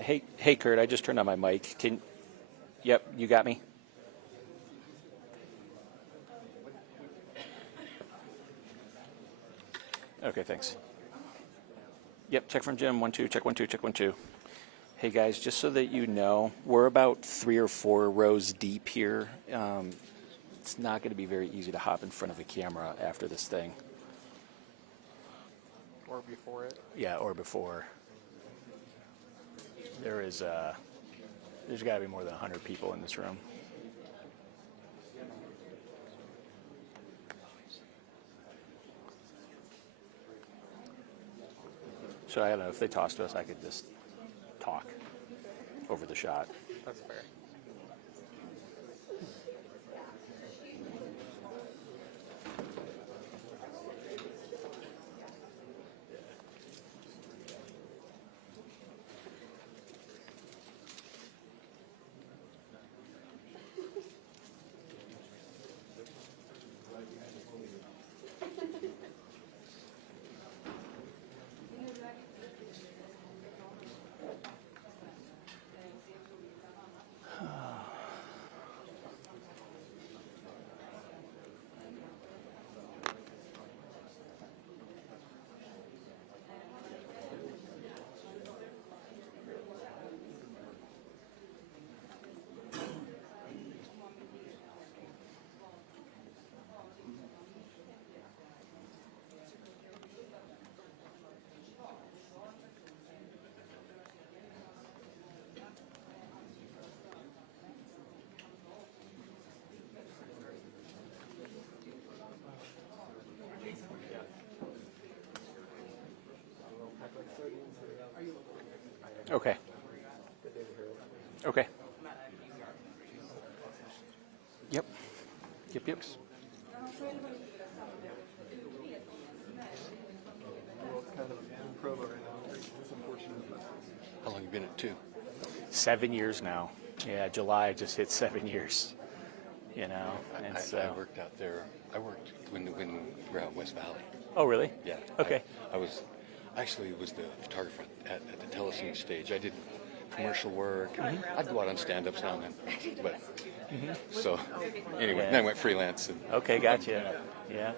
Hey, Kurt, I just turned on my mic. Yep, you got me? Okay, thanks. Yep, check from Jim, 1-2, check 1-2, check 1-2. Hey guys, just so that you know, we're about 3 or 4 rows deep here. It's not going to be very easy to hop in front of a camera after this thing. Or before it? Yeah, or before. There's got to be more than 100 people in this room. So I don't know, if they toss to us, I could just talk over the shot. That's fair. Okay. Okay. Yep. Yep, yep. How long have you been at 2? 7 years now. Yeah, July just hit 7 years. You know, and I worked out there. I worked when we were out in West Valley. Oh, really? Yeah. Okay. I was the photographer at the telescene stage. I did commercial work. And I'd go out on stand-ups now and then. But so anyway, Yeah. then I went freelance. And, Okay, gotcha. Yeah.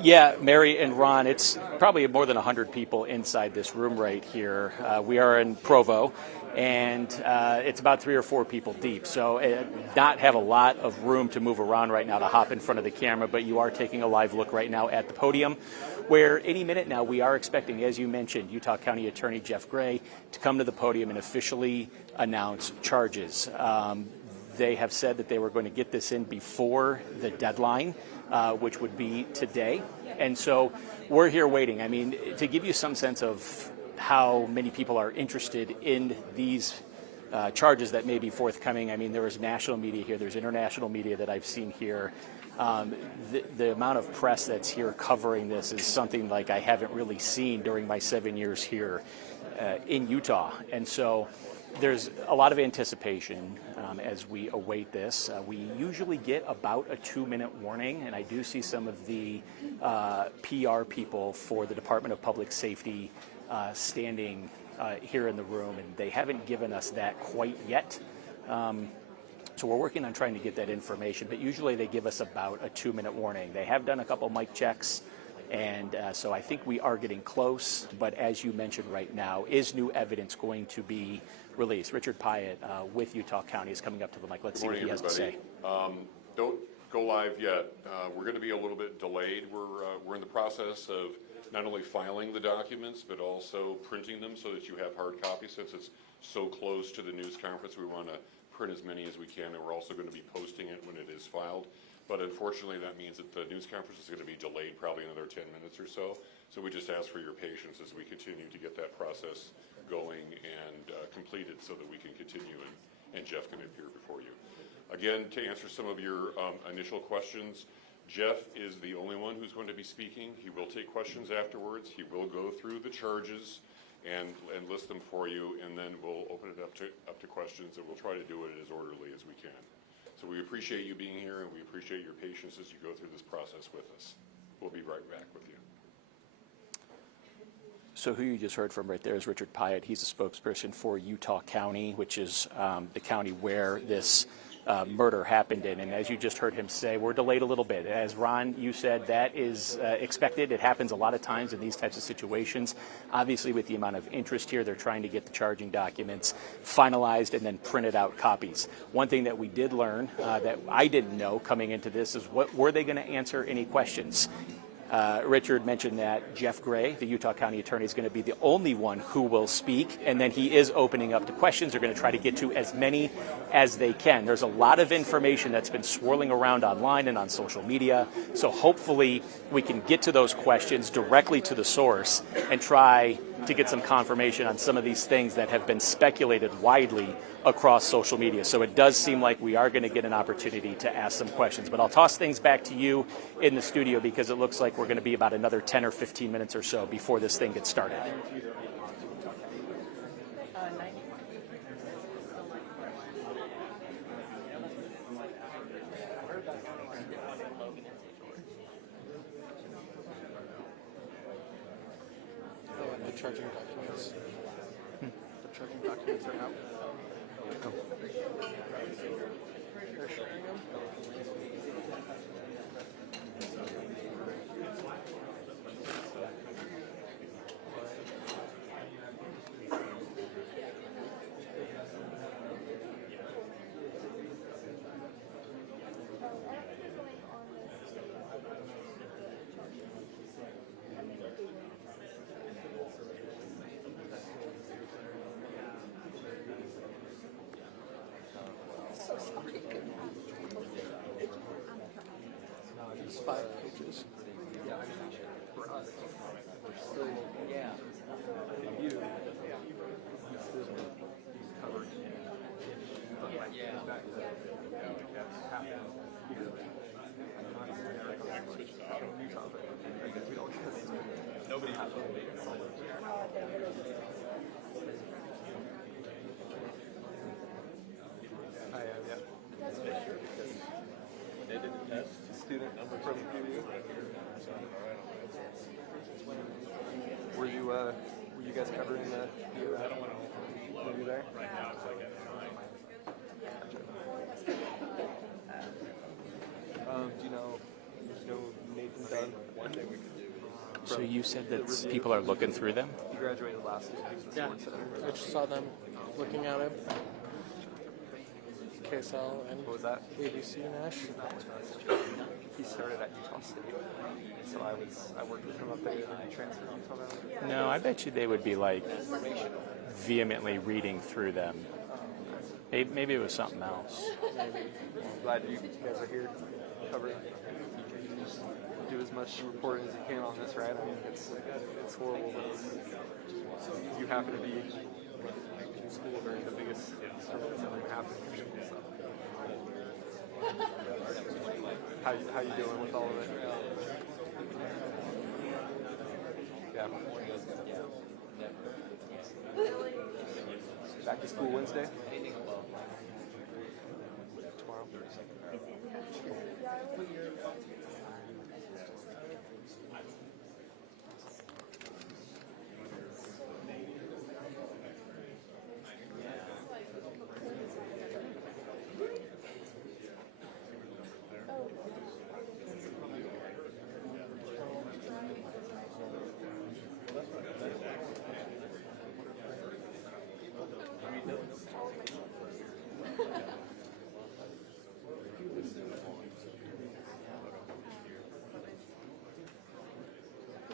Yeah, Mary and Ron, it's probably more than 100 people inside this room right here. We are in Provo, and it's about 3 or 4 people deep. So not have a lot of room to move around right now to hop in front of the camera, but you are taking a live look right now at the podium, where any minute now we are expecting, as you mentioned, Utah County Attorney Jeff Gray to come to the podium and officially announce charges. They have said that they were going to get this in before the deadline, which would be today. And so we're here waiting. I mean, to give you some sense of how many people are interested in these charges that may be forthcoming. I mean, there is national media here. There's international media that I've seen here. The amount of press that's here covering this is something like I haven't really seen during my 7 years here in Utah. And so there's a lot of anticipation as we await this. We usually get about a 2-minute warning, and I do see some of the PR people for the Department of Public Safety standing here in the room, and they haven't given us that quite yet. So we're working on trying to get that information, but usually they give us about a 2-minute warning. They have done a couple mic checks, and so I think we are getting close, but as you mentioned right now, is new evidence going to be released? Richard Pyatt with Utah County is coming up to the mic. Let's see what he has to say. Don't go live yet. We're going to be a little bit delayed. We're in the process of not only filing the documents, but also printing them so that you have hard copies. Since it's so close to the news conference, we want to print as many as we can, and we're also going to be posting it when it is filed. But unfortunately, that means that the news conference is going to be delayed probably another 10 minutes or so. So we just ask for your patience as we continue to get that process going and completed so that we can continue and Jeff can appear before you. Again, to answer some of your initial questions, Jeff is the only one who's going to be speaking. He will take questions afterwards. He will go through the charges and list them for you, and then we'll open it up to questions, and we'll try to do it as orderly as we can. So we appreciate you being here, and we appreciate your patience as you go through this process with us. We'll be right back with you. So who you just heard from right there is Richard Pyatt. He's a spokesperson for Utah County, which is the county where this murder happened in. And as you just heard him say, we're delayed a little bit. As Ron, you said, that is expected. It happens a lot of times in these types of situations. Obviously, with the amount of interest here, they're trying to get the charging documents finalized and then printed out copies. One thing that we did learn that I didn't know coming into this is were they going to answer any questions? Richard mentioned that Jeff Gray, the Utah County Attorney, is going to be the only one who will speak, and then he is opening up to questions. They're going to try to get to as many as they can. There's a lot of information that's been swirling around online and on social media, so hopefully we can get to those questions directly to the source and try to get some confirmation on some of these things that have been speculated widely across social media. So it does seem like we are going to get an opportunity to ask some questions. But I'll toss things back to you in the studio because it looks like we're going to be about another 10 or 15 minutes or so before this thing gets started. The charging documents. The charging documents are out. They're sharing them. It's 5 pages. For us. Yeah. You. Covered. Nobody has I am, yeah. When they did the test, student number from KVAL. Were you guys covering the I don't want to. Were you there? Right now it's like at 9. Do you know Nathan Dunn? One thing we could do. So you said that people are looking through them? He graduated last week. Yeah, I just saw them looking at it. KSL and What was that? ABC Nash. Not with us. He started at Utah State, so I worked with him up there, and then I transferred to Utah Valley. No, I bet you they would be like vehemently reading through them. Maybe it was something else. Maybe. Well, I'm glad you guys are here covering. Do as much reporting as you can on this, right? I mean, it's horrible that you happen to be in school during the biggest stuff that's ever happened in school. So. How you doing with all of it? Yeah. Back to school Wednesday? Tomorrow?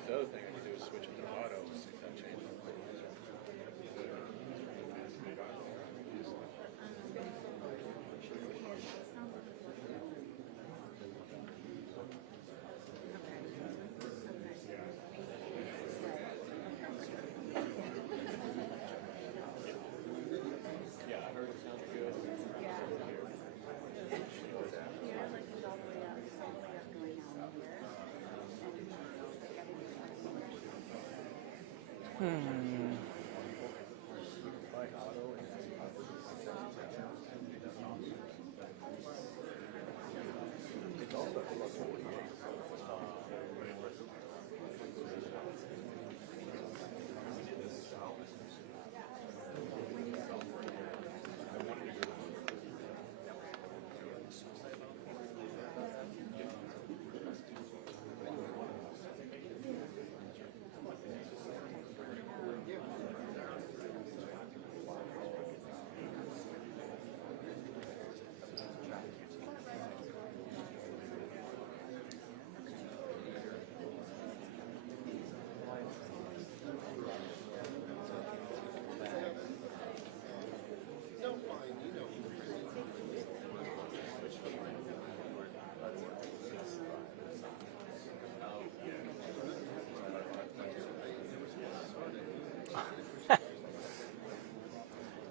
The other thing I can do is switch it to auto and see if that changes. Yeah, I heard it sounds good.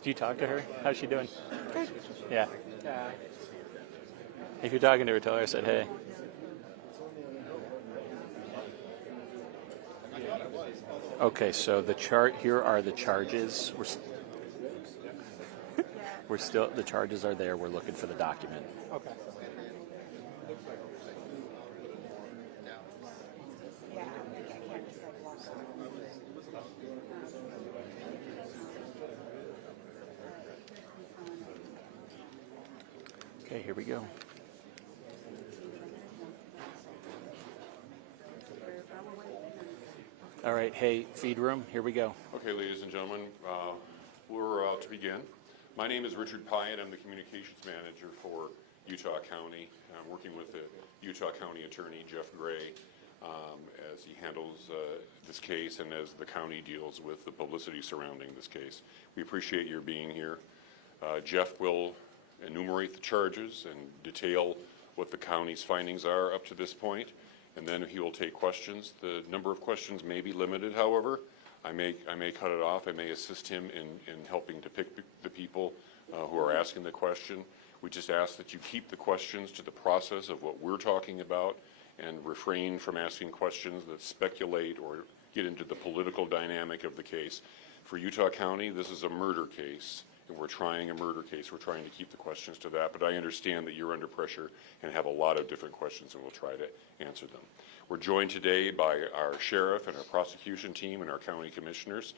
Did you talk to her? How's she doing? Good. Yeah. Yeah. If you're talking to her, tell her I said hey. Okay, so the chart here are the charges. We're still the charges are there. We're looking for the document. Okay. Okay, here we go. All right, hey, feed room, here we go. Okay, ladies and gentlemen, we're to begin. My name is Richard Pyatt. I'm the communications manager for Utah County. I'm working with the Utah County Attorney, Jeff Gray, as he handles this case and as the county deals with the publicity surrounding this case. We appreciate your being here. Jeff will enumerate the charges and detail what the county's findings are up to this point, and then he will take questions. The number of questions may be limited, however. I may cut it off. I may assist him in helping to pick the people who are asking the question. We just ask that you keep the questions to the process of what we're talking about and refrain from asking questions that speculate or get into the political dynamic of the case. For Utah County, this is a murder case, and we're trying a murder case. We're trying to keep the questions to that, but I understand that you're under pressure and have a lot of different questions, and we'll try to answer them. We're joined today by our sheriff and our prosecution team and our county commissioners.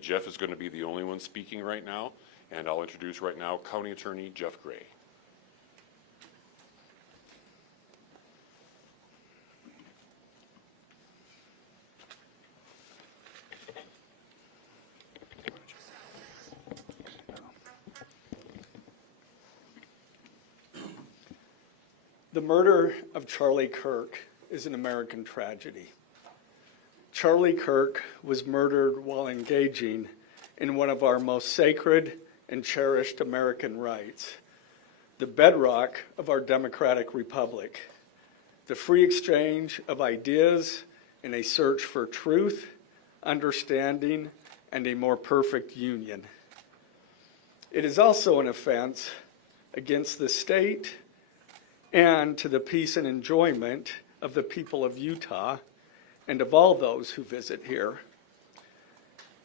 Jeff is going to be the only one speaking right now, and I'll introduce right now County Attorney Jeff Gray. The murder of Charlie Kirk is an American tragedy. Charlie Kirk was murdered while engaging in one of our most sacred and cherished American rights, the bedrock of our democratic republic, the free exchange of ideas in a search for truth, understanding, and a more perfect union. It is also an offense against the state and to the peace and enjoyment of the people of Utah and of all those who visit here.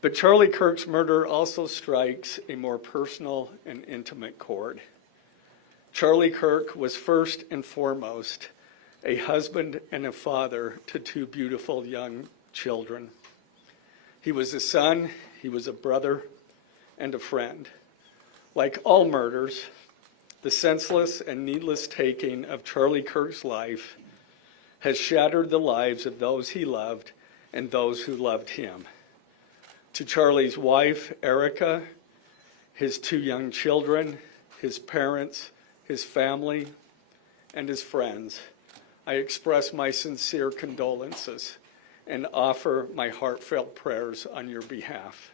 But Charlie Kirk's murder also strikes a more personal and intimate chord. Charlie Kirk was first and foremost a husband and a father to two beautiful young children. He was a son, he was a brother, and a friend. Like all murders, the senseless and needless taking of Charlie Kirk's life has shattered the lives of those he loved and those who loved him. To Charlie's wife, Erica, his two young children, his parents, his family, and his friends, I express my sincere condolences and offer my heartfelt prayers on your behalf.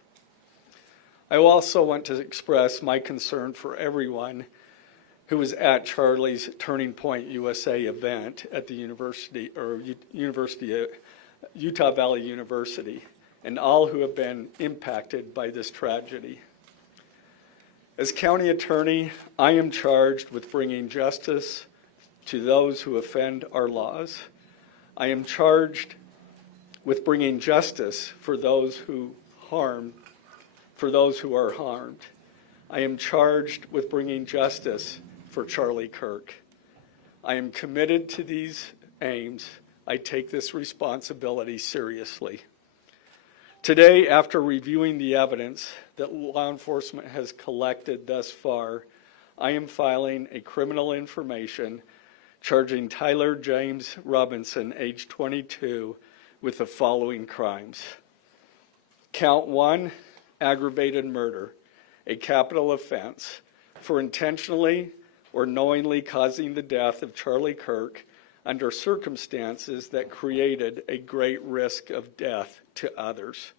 I also want to express my concern for everyone who was at Charlie's Turning Point USA event at the Utah Valley University, and all who have been impacted by this tragedy. As county attorney, I am charged with bringing justice to those who offend our laws. I am charged with bringing justice for those who are harmed. I am charged with bringing justice for Charlie Kirk. I am committed to these aims. I take this responsibility seriously. Today, after reviewing the evidence that law enforcement has collected thus far, I am filing a criminal information charging Tyler James Robinson, age 22, with the following crimes. Count 1, aggravated murder, a capital offense, for intentionally or knowingly causing the death of Charlie Kirk under circumstances that created a great risk of death to others.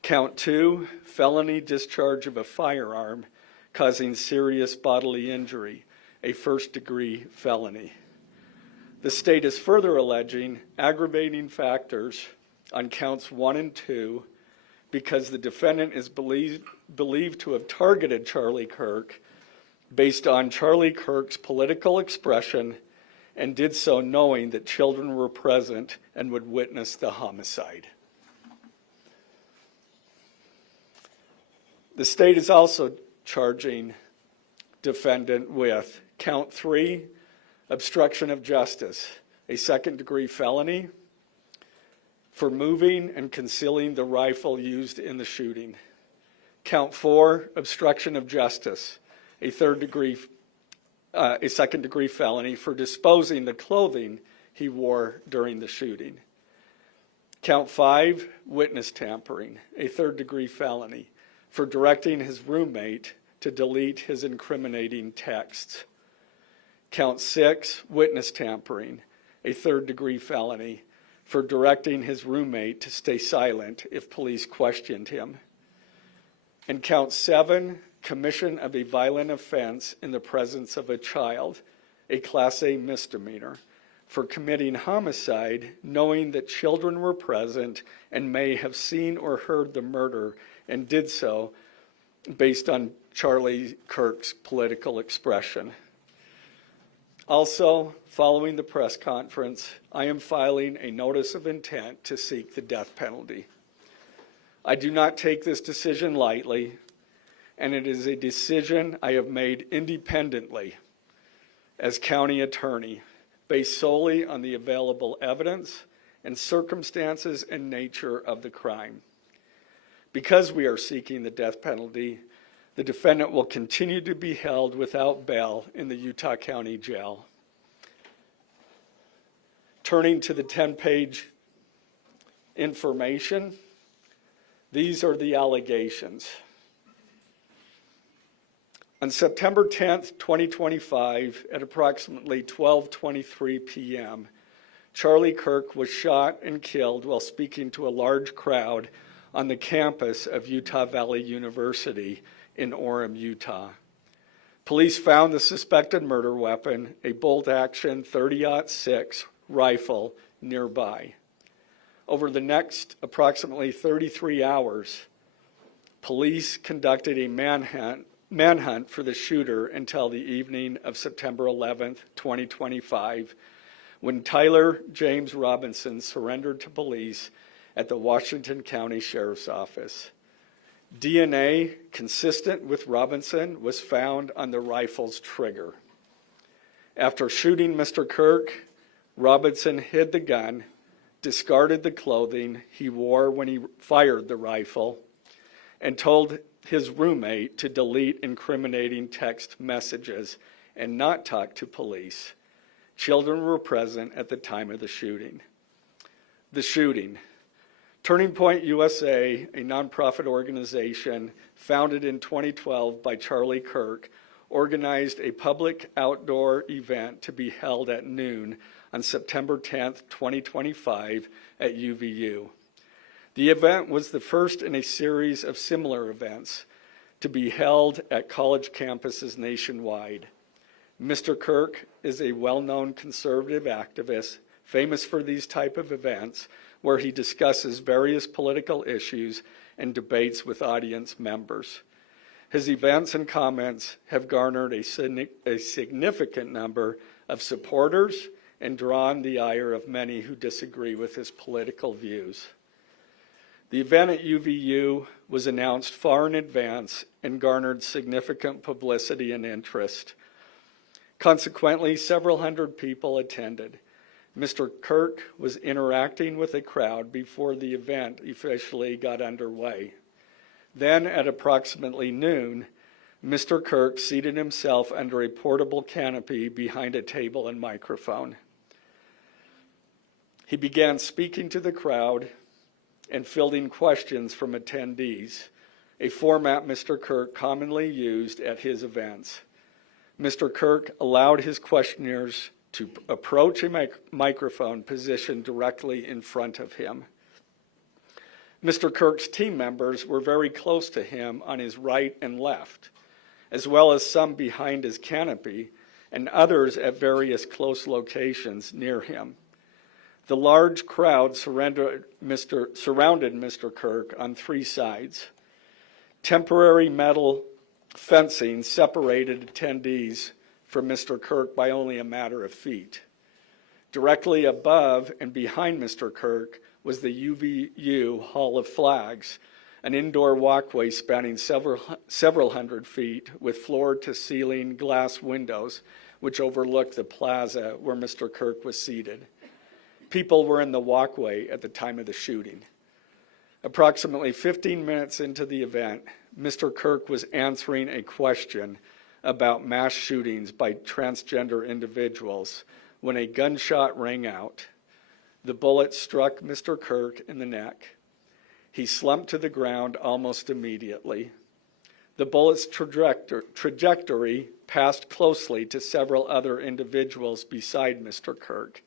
Count 2, felony discharge of a firearm causing serious bodily injury, a first-degree felony. The state is further alleging aggravating factors on counts 1 and 2 because the defendant is believed to have targeted Charlie Kirk based on Charlie Kirk's political expression and did so knowing that children were present and would witness the homicide. The state is also charging defendant with count 3, obstruction of justice, a second-degree felony for moving and concealing the rifle used in the shooting. Count 4, obstruction of justice, a second-degree felony for disposing the clothing he wore during the shooting. Count 5, witness tampering, a third-degree felony for directing his roommate to delete his incriminating texts. Count 6, witness tampering, a third-degree felony for directing his roommate to stay silent if police questioned him. And count 7, commission of a violent offense in the presence of a child, a Class A misdemeanor, for committing homicide knowing that children were present and may have seen or heard the murder and did so based on Charlie Kirk's political expression. Also, following the press conference, I am filing a notice of intent to seek the death penalty. I do not take this decision lightly, and it is a decision I have made independently as county attorney, based solely on the available evidence and circumstances and nature of the crime. Because we are seeking the death penalty, the defendant will continue to be held without bail in the Utah County Jail. Turning to the 10-page information, these are the allegations. On September 10th, 2025, at approximately 12:23 p.m., Charlie Kirk was shot and killed while speaking to a large crowd on the campus of Utah Valley University in Orem, Utah. Police found the suspected murder weapon, a bolt-action .30-06 rifle, nearby. Over the next approximately 33 hours, police conducted a manhunt for the shooter until the evening of September 11th, 2025, when Tyler James Robinson surrendered to police at the Washington County Sheriff's Office. DNA consistent with Robinson was found on the rifle's trigger. After shooting Mr. Kirk, Robinson hid the gun, discarded the clothing he wore when he fired the rifle, and told his roommate to delete incriminating text messages and not talk to police. Children were present at the time of the shooting. The shooting. Turning Point USA, a nonprofit organization founded in 2012 by Charlie Kirk, organized a public outdoor event to be held at noon on September 10th, 2025 at UVU. The event was the first in a series of similar events to be held at college campuses nationwide. Mr. Kirk is a well-known conservative activist famous for these type of events where he discusses various political issues and debates with audience members. His events and comments have garnered a significant number of supporters and drawn the ire of many who disagree with his political views. The event at UVU was announced far in advance and garnered significant publicity and interest. Consequently, several hundred people attended. Mr. Kirk was interacting with a crowd before the event officially got underway. Then, at approximately noon, Mr. Kirk seated himself under a portable canopy behind a table and microphone. He began speaking to the crowd and fielding questions from attendees, a format Mr. Kirk commonly used at his events. Mr. Kirk allowed his questioners to approach a microphone positioned directly in front of him. Mr. Kirk's team members were very close to him on his right and left, as well as some behind his canopy and others at various close locations near him. The large crowd surrounded Mr. Kirk on three sides. Temporary metal fencing separated attendees from Mr. Kirk by only a matter of feet. Directly above and behind Mr. Kirk was the UVU Hall of Flags, an indoor walkway spanning several hundred feet with floor-to-ceiling glass windows which overlooked the plaza where Mr. Kirk was seated. People were in the walkway at the time of the shooting. Approximately 15 minutes into the event, Mr. Kirk was answering a question about mass shootings by transgender individuals when a gunshot rang out. The bullet struck Mr. Kirk in the neck. He slumped to the ground almost immediately. The bullet's trajectory passed closely to several other individuals beside Mr. Kirk,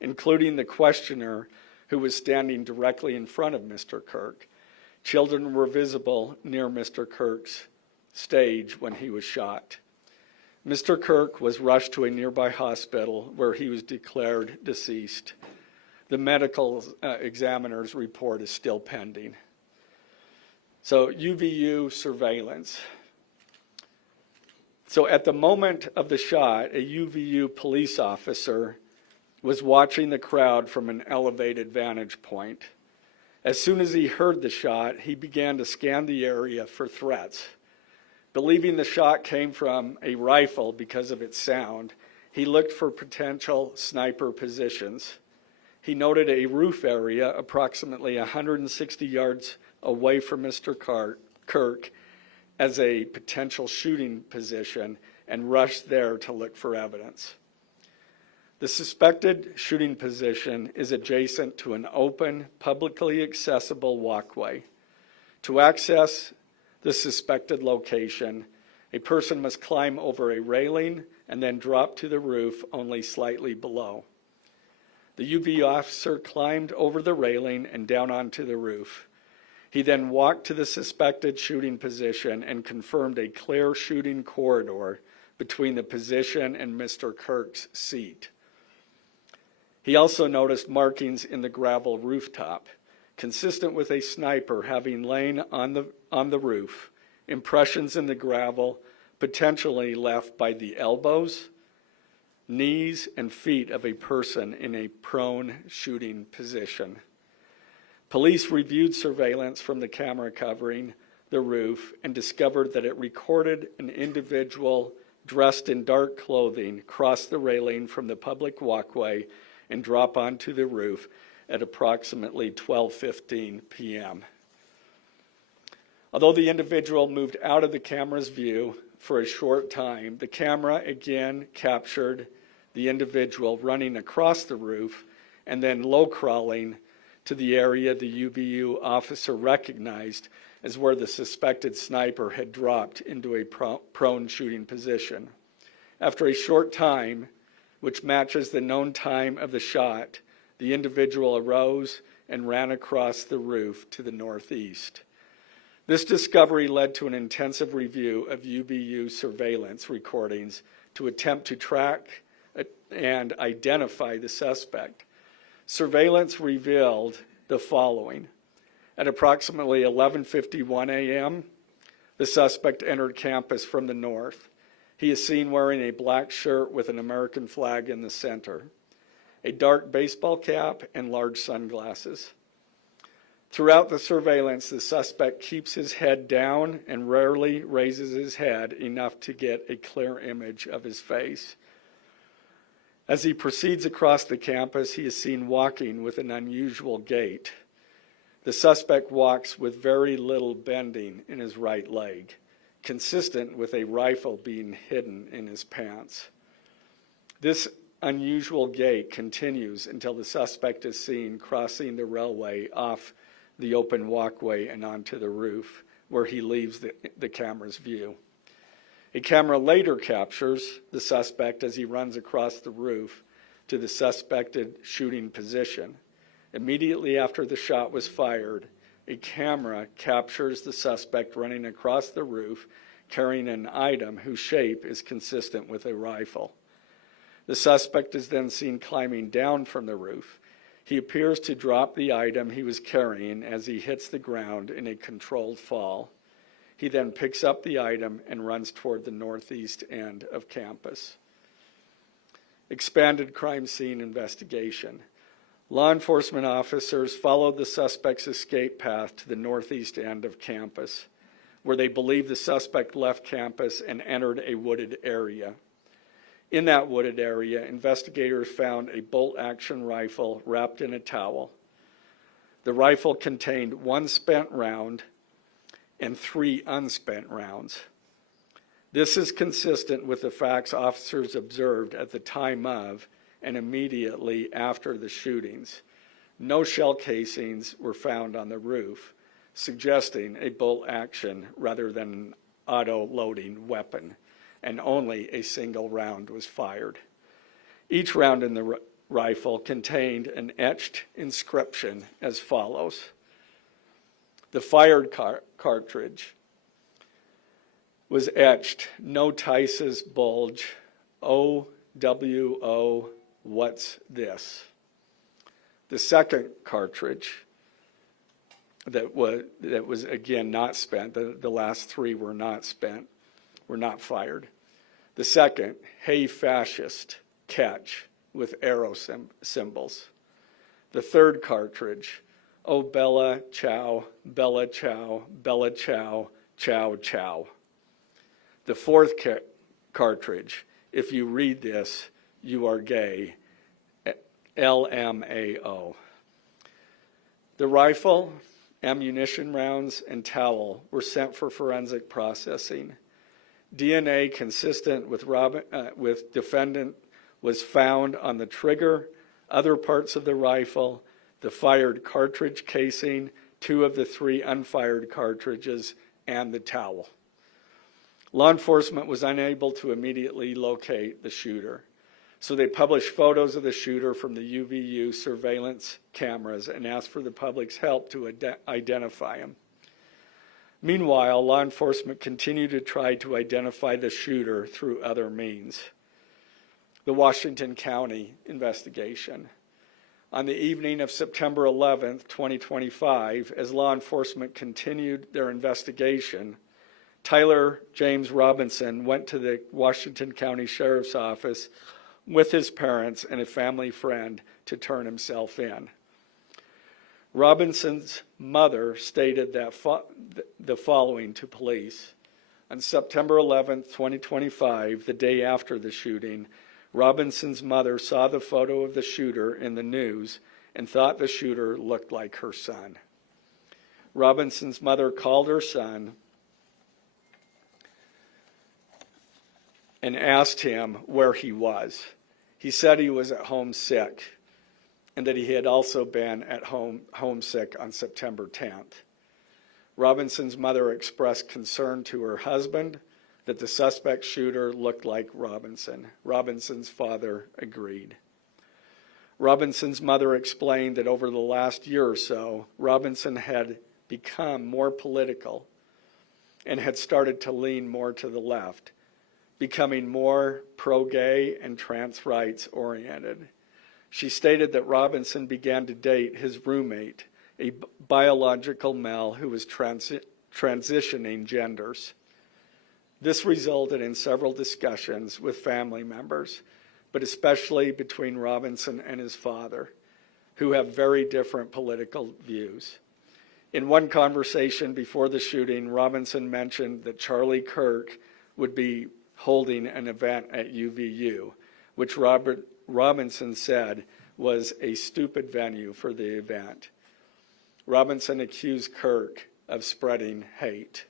including the questioner who was standing directly in front of Mr. Kirk. Children were visible near Mr. Kirk's stage when he was shot. Mr. Kirk was rushed to a nearby hospital where he was declared deceased. The medical examiner's report is still pending. So UVU surveillance. So at the moment of the shot, a UVU police officer was watching the crowd from an elevated vantage point. As soon as he heard the shot, he began to scan the area for threats. Believing the shot came from a rifle because of its sound, he looked for potential sniper positions. He noted a roof area approximately 160 yards away from Mr. Kirk as a potential shooting position and rushed there to look for evidence. The suspected shooting position is adjacent to an open, publicly accessible walkway. To access the suspected location, A person must climb over a railing and then drop to the roof only slightly below. The UV officer climbed over the railing and down onto the roof. He then walked to the suspected shooting position and confirmed a clear shooting corridor between the position and Mr. Kirk's seat. He also noticed markings in the gravel rooftop, consistent with a sniper having lain on the roof, impressions in the gravel potentially left by the elbows, knees, and feet of a person in a prone shooting position. Police reviewed surveillance from the camera covering the roof and discovered that it recorded an individual dressed in dark clothing cross the railing from the public walkway and drop onto the roof at approximately 12:15 p.m. Although the individual moved out of the camera's view for a short time, the camera again captured the individual running across the roof and then low crawling to the area the UVU officer recognized as where the suspected sniper had dropped into a prone shooting position. After a short time, which matches the known time of the shot, the individual arose and ran across the roof to the northeast. This discovery led to an intensive review of UVU surveillance recordings to attempt to track and identify the suspect. Surveillance revealed the following. At approximately 11:51 a.m., the suspect entered campus from the north. He is seen wearing a black shirt with an American flag in the center, a dark baseball cap, and large sunglasses. Throughout the surveillance, the suspect keeps his head down and rarely raises his head enough to get a clear image of his face. As he proceeds across the campus, he is seen walking with an unusual gait. The suspect walks with very little bending in his right leg, consistent with a rifle being hidden in his pants. This unusual gait continues until the suspect is seen crossing the railway off the open walkway and onto the roof, where he leaves the camera's view. A camera later captures the suspect as he runs across the roof to the suspected shooting position. Immediately after the shot was fired, a camera captures the suspect running across the roof carrying an item whose shape is consistent with a rifle. The suspect is then seen climbing down from the roof. He appears to drop the item he was carrying as he hits the ground in a controlled fall. He then picks up the item and runs toward the northeast end of campus. Expanded crime scene investigation. Law enforcement officers followed the suspect's escape path to the northeast end of campus, where they believe the suspect left campus and entered a wooded area. In that wooded area, investigators found a bolt-action rifle wrapped in a towel. The rifle contained 1 spent round and 3 unspent rounds. This is consistent with the facts officers observed at the time of and immediately after the shootings. No shell casings were found on the roof, suggesting a bolt action rather than an auto-loading weapon, and only a single round was fired. Each round in the rifle contained an etched inscription as follows. The fired cartridge was etched, "No Tice's bulge, OWO, what's this?" The second cartridge that was again not spent, the last 3 were not spent, were not fired. The second, "Hey fascist, catch," with arrow symbols. The third cartridge, "Oh Bella Chow, Bella Chow, Bella Chow, Chow Chow." The fourth cartridge, "If you read this, you are gay," LMAO. The rifle, ammunition rounds, and towel were sent for forensic processing. DNA consistent with defendant was found on the trigger, other parts of the rifle, the fired cartridge casing, 2 of the 3 unfired cartridges, and the towel. Law enforcement was unable to immediately locate the shooter, so they published photos of the shooter from the UVU surveillance cameras and asked for the public's help to identify him. Meanwhile, law enforcement continued to try to identify the shooter through other means. The Washington County investigation. On the evening of September 11th, 2025, as law enforcement continued their investigation, Tyler James Robinson went to the Washington County Sheriff's Office with his parents and a family friend to turn himself in. Robinson's mother stated that the following to police. On September 11th, 2025, the day after the shooting, Robinson's mother saw the photo of the shooter in the news and thought the shooter looked like her son. Robinson's mother called her son and asked him where he was. He said he was at home sick and that he had also been at homesick on September 10th. Robinson's mother expressed concern to her husband that the suspect shooter looked like Robinson. Robinson's father agreed. Robinson's mother explained that over the last year or so, Robinson had become more political and had started to lean more to the left, becoming more pro-gay and trans rights oriented. She stated that Robinson began to date his roommate, a biological male who was transitioning genders. This resulted in several discussions with family members, but especially between Robinson and his father, who have very different political views. In one conversation before the shooting, Robinson mentioned that Charlie Kirk would be holding an event at UVU, which Robinson said was a stupid venue for the event. Robinson accused Kirk of spreading hate.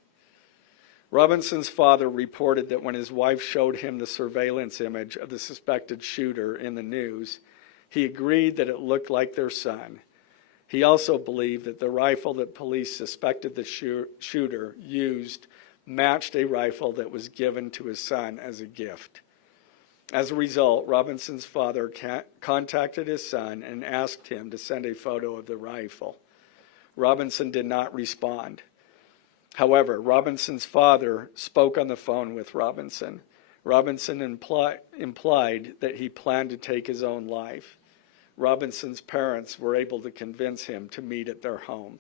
Robinson's father reported that when his wife showed him the surveillance image of the suspected shooter in the news, he agreed that it looked like their son. He also believed that the rifle that police suspected the shooter used matched a rifle that was given to his son as a gift. As a result, Robinson's father contacted his son and asked him to send a photo of the rifle. Robinson did not respond. However, Robinson's father spoke on the phone with Robinson. Robinson implied that he planned to take his own life. Robinson's parents were able to convince him to meet at their home.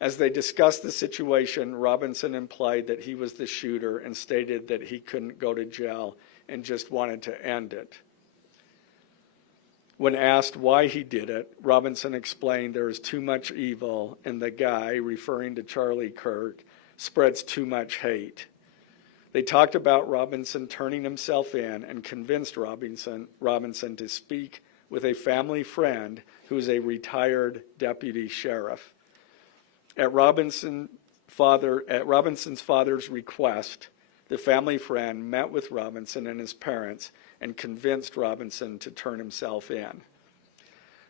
As they discussed the situation, Robinson implied that he was the shooter and stated that he couldn't go to jail and just wanted to end it. When asked why he did it, Robinson explained there is too much evil and the guy, referring to Charlie Kirk, spreads too much hate. They talked about Robinson turning himself in and convinced Robinson to speak with a family friend who is a retired deputy sheriff. At Robinson's father's request, the family friend met with Robinson and his parents and convinced Robinson to turn himself in.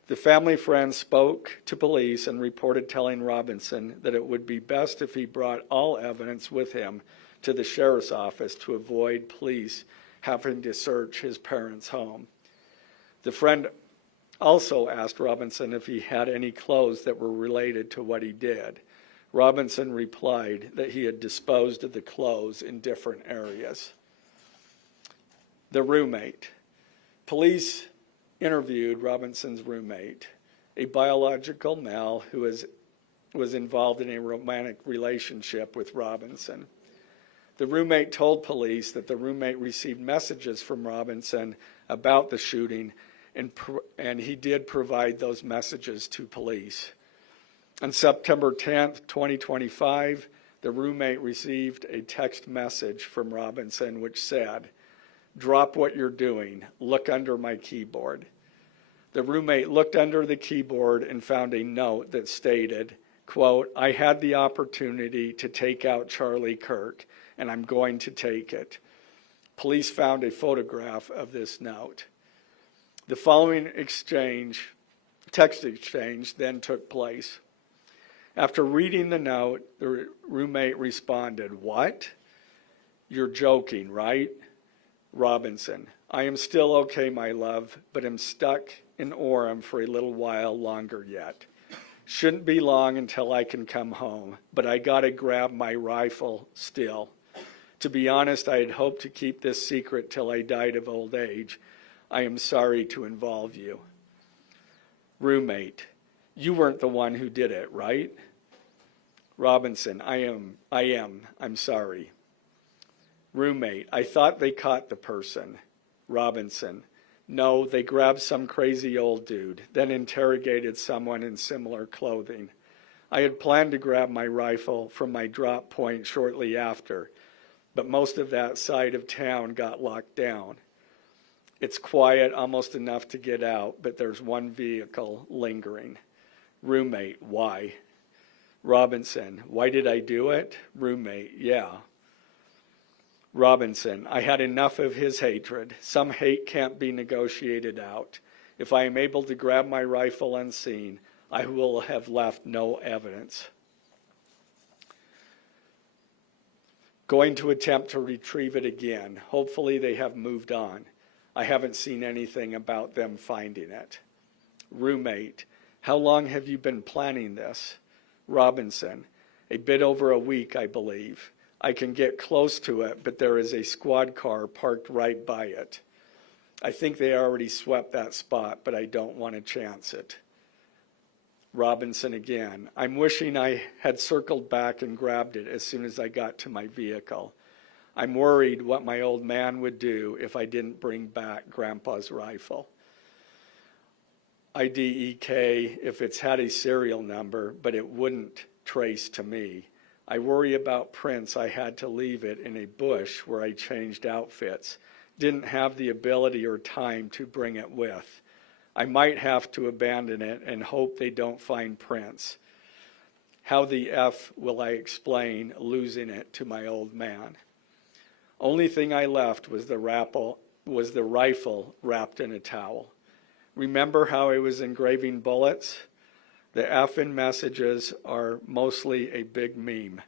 The family friend spoke to police and reported telling Robinson that it would be best if he brought all evidence with him to the sheriff's office to avoid police having to search his parents' home. The friend also asked Robinson if he had any clothes that were related to what he did. Robinson replied that he had disposed of the clothes in different areas. The roommate. Police interviewed Robinson's roommate, a biological male who was involved in a romantic relationship with Robinson. The roommate told police that the roommate received messages from Robinson about the shooting, and he did provide those messages to police. On September 10th, 2025, the roommate received a text message from Robinson which said, "Drop what you're doing. Look under my keyboard." The roommate looked under the keyboard and found a note that stated, quote, "I had the opportunity to take out Charlie Kirk, and I'm going to take it." Police found a photograph of this note. The following text exchange then took place. After reading the note, the roommate responded, "What? You're joking, right? Robinson, I am still okay, my love, but am stuck in Orem for a little while longer yet. Shouldn't be long until I can come home, but I gotta grab my rifle still. To be honest, I had hoped to keep this secret till I died of old age. I am sorry to involve you. Roommate, you weren't the one who did it, right? Robinson, I am. I'm sorry. Roommate, I thought they caught the person. Robinson, no, they grabbed some crazy old dude, then interrogated someone in similar clothing. I had planned to grab my rifle from my drop point shortly after, but most of that side of town got locked down. It's quiet, almost enough to get out, but there's one vehicle lingering. Roommate, why? Robinson, why did I do it? Roommate, yeah. Robinson, I had enough of his hatred. Some hate can't be negotiated out. If I am able to grab my rifle unseen, I will have left no evidence. Going to attempt to retrieve it again. Hopefully they have moved on. I haven't seen anything about them finding it. Roommate, how long have you been planning this? Robinson, a bit over a week, I believe. I can get close to it, but there is a squad car parked right by it. I think they already swept that spot, but I don't want to chance it. Robinson again, I'm wishing I had circled back and grabbed it as soon as I got to my vehicle. I'm worried what my old man would do if I didn't bring back Grandpa's rifle. IDEK if it's had a serial number, but it wouldn't trace to me. I worry about prints. I had to leave it in a bush where I changed outfits. Didn't have the ability or time to bring it with. I might have to abandon it and hope they don't find prints. How the F will I explain losing it to my old man? Only thing I left was the rifle wrapped in a towel. Remember how I was engraving bullets? The F in messages are mostly a big meme.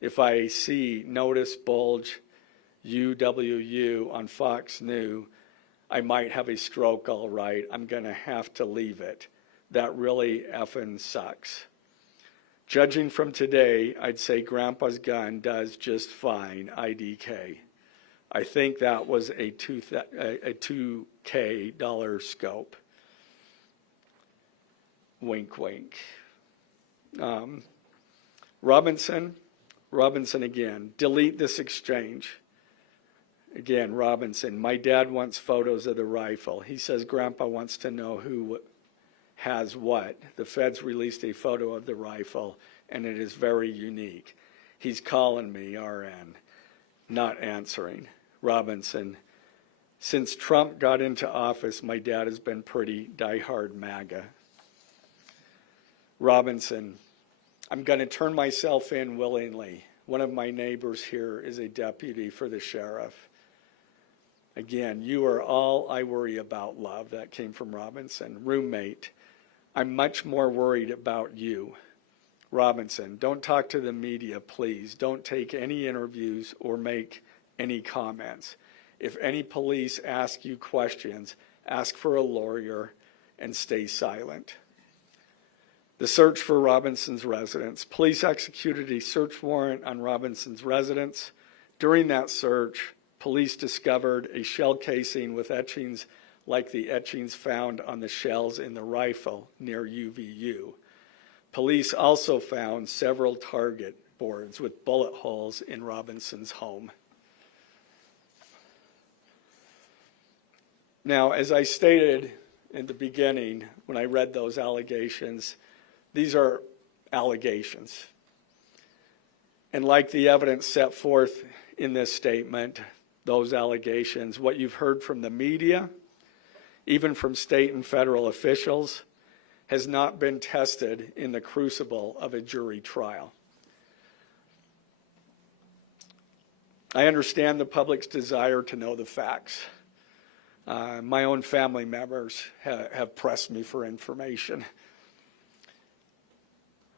If I see notice bulge UWU on Fox News, I might have a stroke all right. I'm going to have to leave it. That really effing sucks. Judging from today, I'd say Grandpa's gun does just fine, IDK. I think that was a $2K scope. Wink, wink. Robinson again, delete this exchange. Again, Robinson, my dad wants photos of the rifle. He says Grandpa wants to know who has what. The feds released a photo of the rifle, and it is very unique. He's calling me, RN, not answering. Robinson, since Trump got into office, my dad has been pretty diehard MAGA. Robinson, I'm going to turn myself in willingly. One of my neighbors here is a deputy for the sheriff. Again, you are all I worry about, love. That came from Robinson. Roommate, I'm much more worried about you. Robinson, don't talk to the media, please. Don't take any interviews or make any comments. If any police ask you questions, ask for a lawyer and stay silent. The search for Robinson's residence. Police executed a search warrant on Robinson's residence. During that search, police discovered a shell casing with etchings like the etchings found on the shells in the rifle near UVU. Police also found several target boards with bullet holes in Robinson's home. Now, as I stated in the beginning, when I read those allegations, these are allegations. And like the evidence set forth in this statement, those allegations, what you've heard from the media, even from state and federal officials, has not been tested in the crucible of a jury trial. I understand the public's desire to know the facts. My own family members have pressed me for information.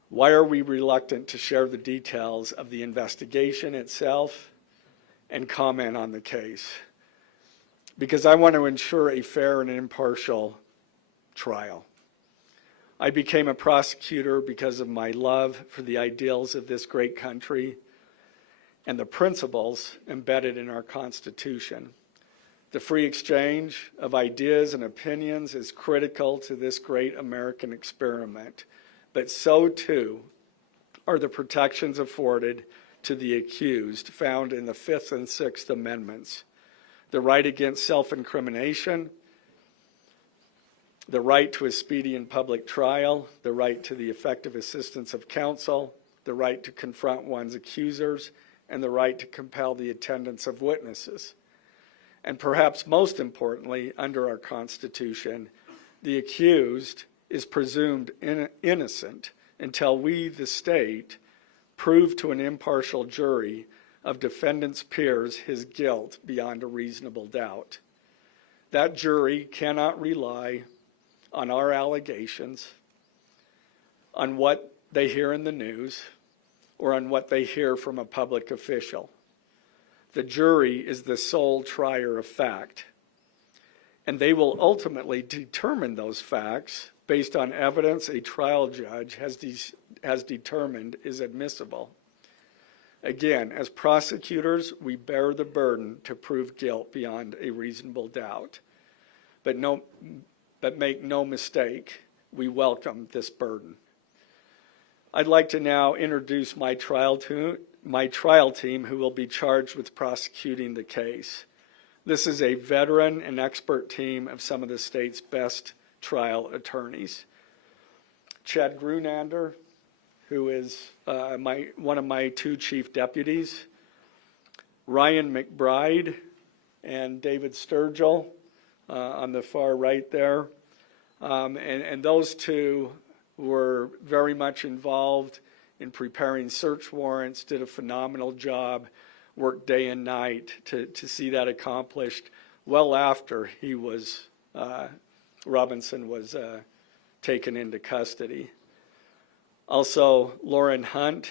Why are we reluctant to share the details of the investigation itself and comment on the case, because I want to ensure a fair and impartial trial. I became a prosecutor because of my love for the ideals of this great country and the principles embedded in our Constitution. The free exchange of ideas and opinions is critical to this great American experiment, but so too are the protections afforded to the accused found in the Fifth and Sixth Amendments: the right against self-incrimination, the right to a speedy and public trial, the right to the effective assistance of counsel, the right to confront one's accusers, and the right to compel the attendance of witnesses. And perhaps most importantly, under our Constitution, the accused is presumed innocent until we, the state, prove to an impartial jury of defendant's peers his guilt beyond a reasonable doubt. That jury cannot rely on our allegations, on what they hear in the news, or on what they hear from a public official. The jury is the sole trier of fact, and they will ultimately determine those facts based on evidence a trial judge has determined is admissible. Again, as prosecutors, we bear the burden to prove guilt beyond a reasonable doubt. But make no mistake, we welcome this burden. I'd like to now introduce my trial team who will be charged with prosecuting the case. This is a veteran and expert team of some of the state's best trial attorneys. Chad Grunander, who is one of my two chief deputies, Ryan McBride and David Sturgill on the far right there. And those two were very much involved in preparing search warrants, did a phenomenal job, worked day and night to see that accomplished well after he was, Robinson was taken into custody. Also, Lauren Hunt,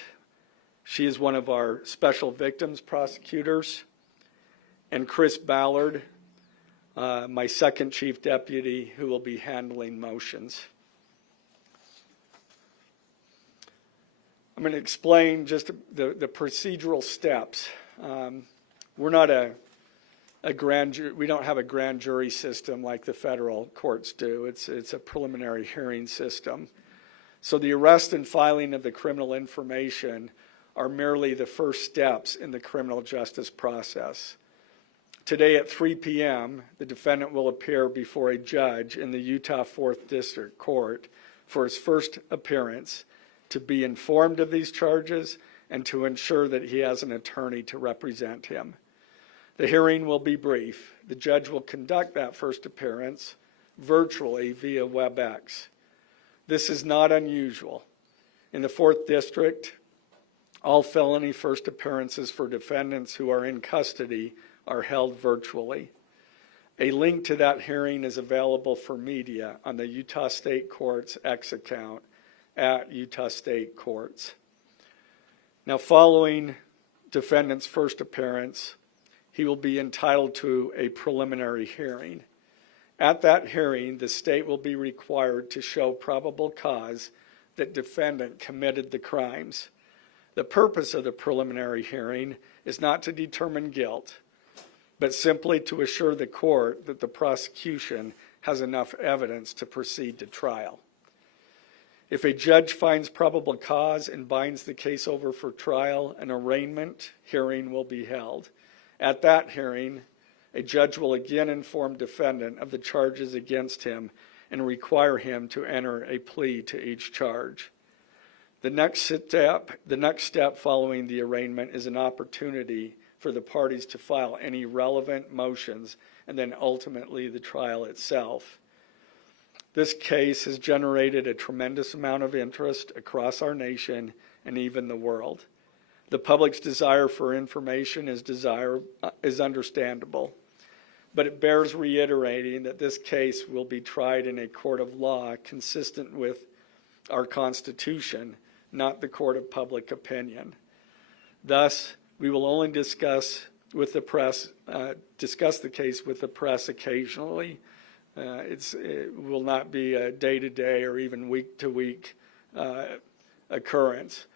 she is one of our special victims prosecutors, and Chris Ballard, my second chief deputy, who will be handling motions. I'm going to explain just the procedural steps. We're not a grand jury, we don't have a grand jury system like the federal courts do. It's a preliminary hearing system. So the arrest and filing of the criminal information are merely the first steps in the criminal justice process. Today at 3 p.m., the defendant will appear before a judge in the Utah 4th District Court for his first appearance to be informed of these charges and to ensure that he has an attorney to represent him. The hearing will be brief. The judge will conduct that first appearance virtually via WebEx. This is not unusual. In the 4th District, all felony first appearances for defendants who are in custody are held virtually. A link to that hearing is available for media on the Utah State Court's X account at Utah State Courts. Now, following defendant's first appearance, he will be entitled to a preliminary hearing. At that hearing, the state will be required to show probable cause that defendant committed the crimes. The purpose of the preliminary hearing is not to determine guilt, but simply to assure the court that the prosecution has enough evidence to proceed to trial. If a judge finds probable cause and binds the case over for trial, an arraignment hearing will be held. At that hearing, a judge will again inform defendant of the charges against him and require him to enter a plea to each charge. The next step following the arraignment is an opportunity for the parties to file any relevant motions and then ultimately the trial itself. This case has generated a tremendous amount of interest across our nation and even the world. The public's desire for information is understandable, but it bears reiterating that this case will be tried in a court of law consistent with our Constitution, not the court of public opinion. Thus, we will only discuss with the press, discuss the case with the press occasionally. It will not be a day-to-day or even week-to-week occurrence,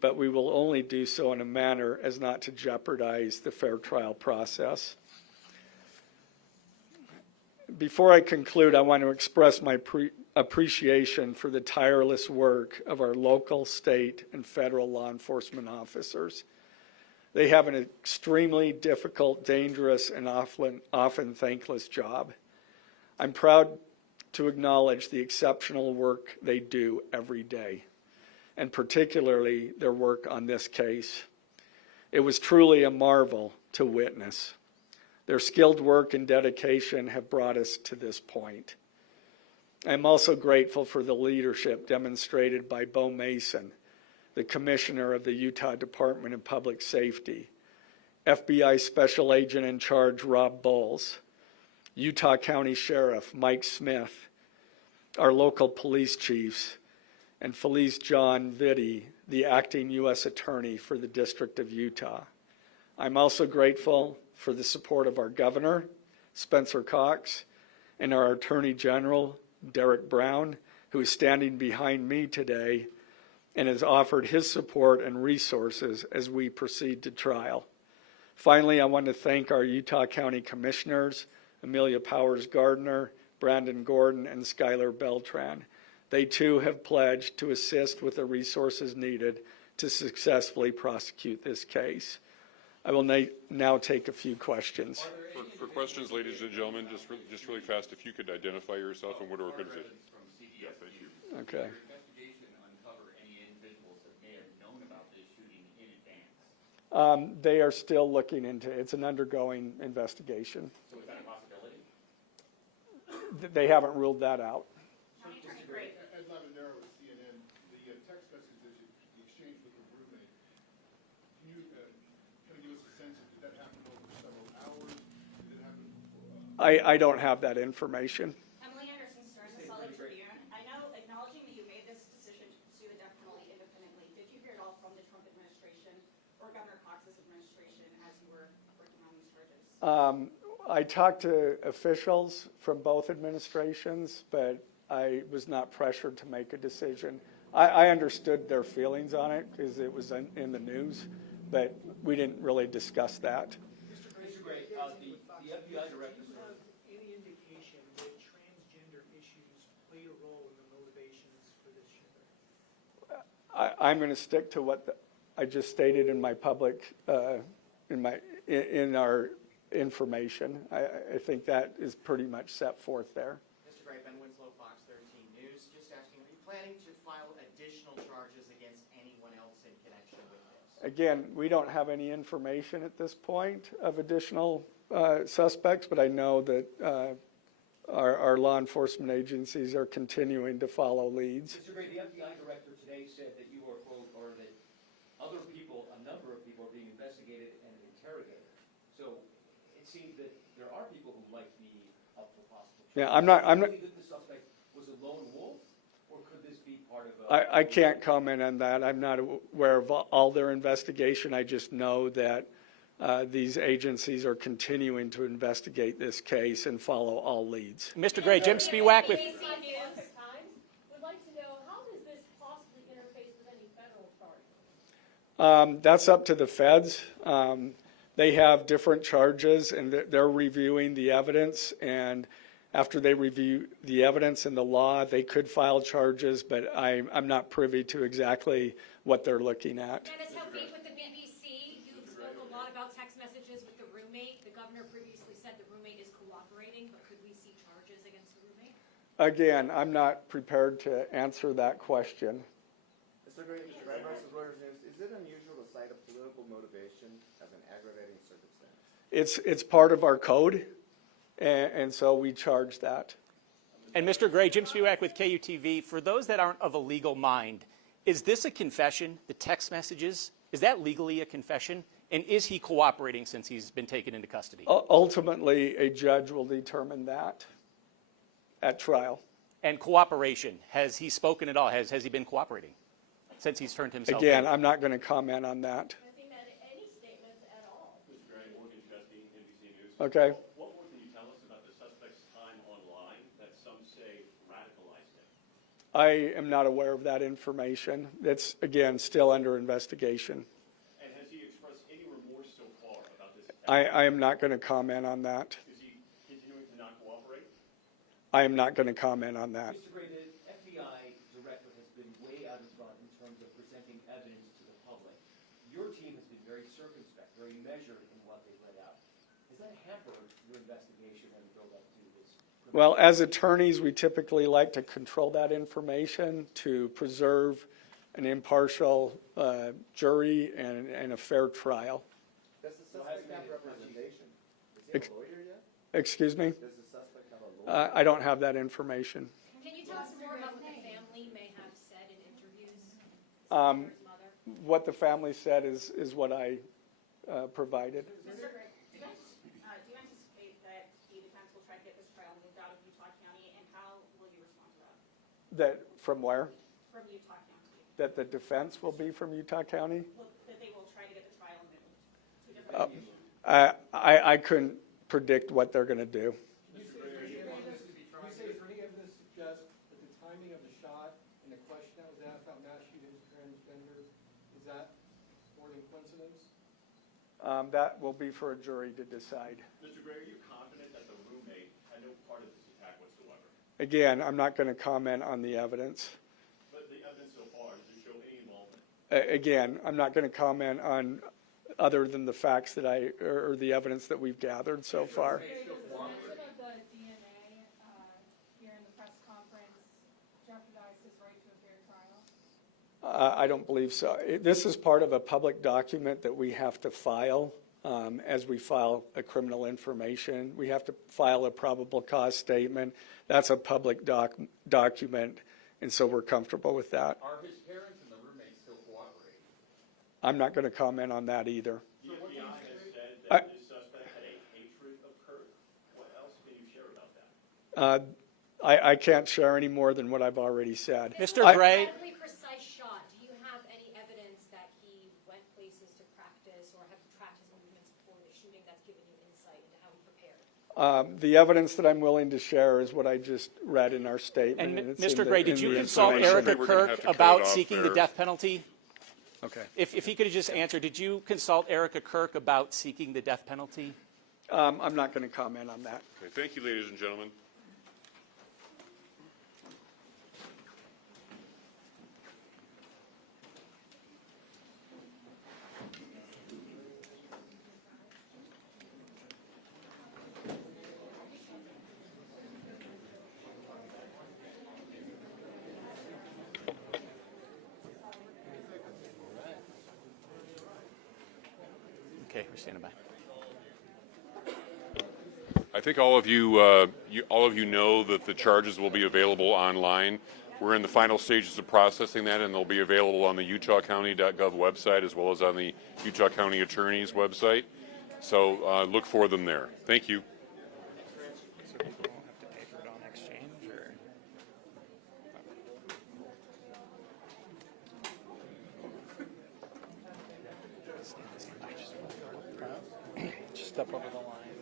but we will only do so in a manner as not to jeopardize the fair trial process. Before I conclude, I want to express my appreciation for the tireless work of our local, state, and federal law enforcement officers. They have an extremely difficult, dangerous, and often thankless job. I'm proud to acknowledge the exceptional work they do every day, and particularly their work on this case. It was truly a marvel to witness. Their skilled work and dedication have brought us to this point. I'm also grateful for the leadership demonstrated by Bo Mason, the Commissioner of the Utah Department of Public Safety, FBI Special Agent in Charge Rob Bowles, Utah County Sheriff Mike Smith, our local police chiefs, and Felice John Vitti, the acting U.S. Attorney for the District of Utah. I'm also grateful for the support of our Governor, Spencer Cox, and our Attorney General, Derek Brown, who is standing behind me today and has offered his support and resources as we proceed to trial. Finally, I want to thank our Utah County Commissioners, Amelia Powers Gardner, Brandon Gordon, and Skylar Beltran. They too have pledged to assist with the resources needed to successfully prosecute this case. I will now take a few questions. For questions, ladies and gentlemen, just really fast, if you could identify yourself and what organization. Yeah, thank you. Okay. Investigation uncover any individuals that may have known about this shooting in advance? They are still looking into it. It's an undergoing investigation. So is that a possibility? They haven't ruled that out. Ed Lavanero with CNN, the text messages you exchanged with the roommate, can you kind of give us a sense of, did that happen over several hours? Did it happen before? I don't have that information. Emily Anderson, Stern, the Salt Lake Tribune. I know, acknowledging that you made this decision to pursue the death penalty independently, did you hear it all from the Trump administration or Governor Cox's administration as you were working on these charges? I talked to officials from both administrations, but I was not pressured to make a decision. I understood their feelings on it because it was in the news, but we didn't really discuss that. Mr. Gray, the FBI director. Any indication that transgender issues played a role in the motivations for this shooting? I'm going to stick to what I just stated in my public, in our information. I think that is pretty much set forth there. Mr. Gray, Ben Winslow, Fox 13 News. Just asking, are you planning to file additional charges against anyone else in connection with this? Again, we don't have any information at this point of additional suspects, but I know that our law enforcement agencies are continuing to follow leads. Mr. Gray, the FBI director today said that you are, quote, or that other people, a number of people are being investigated and interrogated. So it seems that there are people who might be up for possible charges. Yeah, I'm not. Do you think that the suspect was a lone wolf, or could this be part of a... I can't comment on that. I'm not aware of all their investigation. I just know that these agencies are continuing to investigate this case and follow all leads. Mr. Gray, Jim Spiewak with... Would like to know, how does this possibly interface with any federal charges? That's up to the feds. They have different charges, and they're reviewing the evidence, and after they review the evidence and the law, they could file charges, but I'm not privy to exactly what they're looking at. Dennis Helfig with the BBC. You spoke a lot about text messages with the roommate. The governor previously said the roommate is cooperating, but could we see charges against the roommate? Again, I'm not prepared to answer that question. Mr. Gray, Reuters News, is it unusual to cite a political motivation as an aggravating circumstance? It's part of our code, and so we charge that. And Mr. Gray, Jim Spiewak with KUTV. For those that aren't of a legal mind, is this a confession, the text messages? Is that legally a confession? And is he cooperating since he's been taken into custody? Ultimately, a judge will determine that at trial. And cooperation, has he spoken at all? Has he been cooperating since he's turned himself Again, in? I'm not going to comment on that. Has he made any statements at all? Okay? What more can you tell us about the suspect's time online that some say radicalized him? I am not aware of that information. That's, again, still under investigation. And has he expressed any remorse so far about this attack? I am not going to comment on that. Is he continuing to not cooperate? I am not going to comment on that. Mr. Gray, the FBI director has been way out in front in terms of presenting evidence to the public. Your team has been very circumspect, very measured in what they've let out. Has that hampered your investigation and build up to this? Well, as attorneys, we typically like to control that information to preserve an impartial jury and a fair trial. Does the suspect have representation? Does he have a lawyer yet? Excuse me? Does the suspect have a lawyer? I don't have that information. Can you tell us more about what the family may have said in interviews? Um, His mother? What the family said is what I provided. Mr. Gray, do you anticipate that the defense will try to get this trial moved out of Utah County, and how will you respond to that? That from where? From Utah County? That the defense will be from Utah County? That they will try to get the trial moved to a different location? I couldn't predict what they're going to do. You say, is there any evidence to suggest that the timing of the shot and the question that was asked about mass shootings transgender, is that more than coincidence? That will be for a jury to decide. Mr. Gray, are you confident that the roommate had no part of this attack whatsoever? Again, I'm not going to comment on the evidence. But the evidence so far, does it show any involvement? Again, I'm not going to comment on other than the facts that or the evidence that we've gathered so far. Mention of the DNA here in the press conference jeopardize his right to a fair trial? I don't believe so. This is part of a public document that we have to file as we file a criminal information. We have to file a probable cause statement. That's a public document, and so we're comfortable with that. Are his parents and the roommate still cooperating? I'm not going to comment on that either. The FBI has said that this suspect had a hatred of Kirk. What else can you share about that? I can't share any more than what I've already said. Mr. I- Gray, Incredibly precise shot. Do you have any evidence that he went places to practice or have tracked his movements before the shooting that's given you insight into how he prepared? The evidence that I'm willing to share is what I just read in our statement. and it's in Mr. the- Gray, in did you the consult information. Erica We're gonna have Kirk to cut it about off seeking the there. death penalty? Okay. If he could have just answered, did you consult Erica Kirk about seeking the death penalty? I'm not going to comment on that. Okay, thank you, ladies and gentlemen. Okay, we're standing by. I think all of you know that the charges will be available online. We're in the final stages of processing that, and they'll be available on the utahcounty.gov website as well as on the Utah County Attorney's website. So look for them there. Thank you. So people won't have to pay for it on exchange, or? Just step over the line.